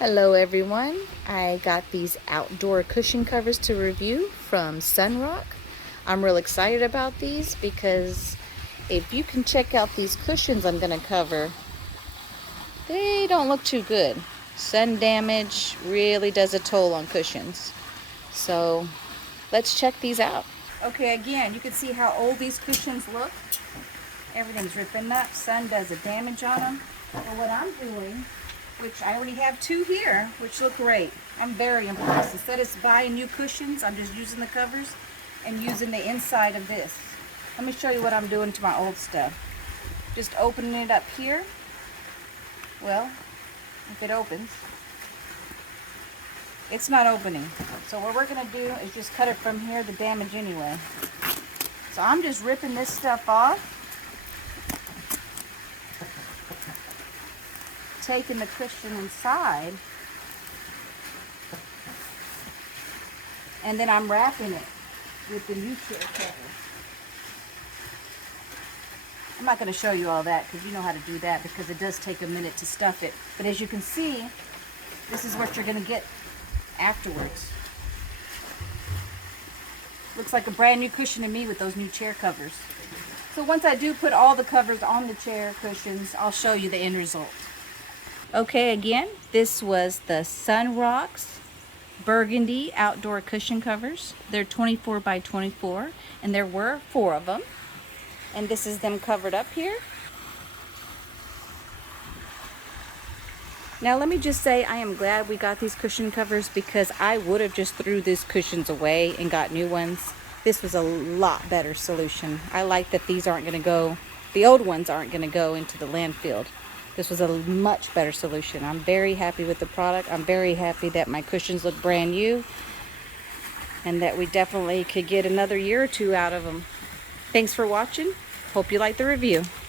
Hello everyone. I got these outdoor cushion covers to review from Sunrock. I'm real excited about these because if you can check out these cushions I'm going to cover, they don't look too good. Sun damage really does a toll on cushions. So let's check these out. Okay, again, you can see how old these cushions look. Everything's ripping up. Sun does a damage on them. But what I'm doing, which I already have two here, which look great. I'm very impressed. Instead of buying new cushions, I'm just using the covers and using the inside of this. Let me show you what I'm doing to my old stuff. Just opening it up here. Well, if it opens, it's not opening. So what we're going to do is just cut it from here, the damage anyway. So I'm just ripping this stuff off, taking the cushion inside, and then I'm wrapping it with the new chair cover. I'm not going to show you all that because you know how to do that, because it does take a minute to stuff it. But as you can see, this is what you're going to get afterwards. Looks like a brand new cushion to me with those new chair covers. So once I do put all the covers on the chair cushions, I'll show you the end result. Okay, again, this was the Sunrock's burgundy outdoor cushion covers. They're 24 by 24, and there were 4 of them. And this is them covered up here. Now let me just say, I am glad we got these cushion covers, because I would have just threw these cushions away and got new ones. This was a lot better solution. I like that these aren't going to go, the old ones aren't going to go into the landfill. This was a much better solution. I'm very happy with the product. I'm very happy that my cushions look brand new and that we definitely could get another year or two out of them. Thanks for watching. Hope you like the review.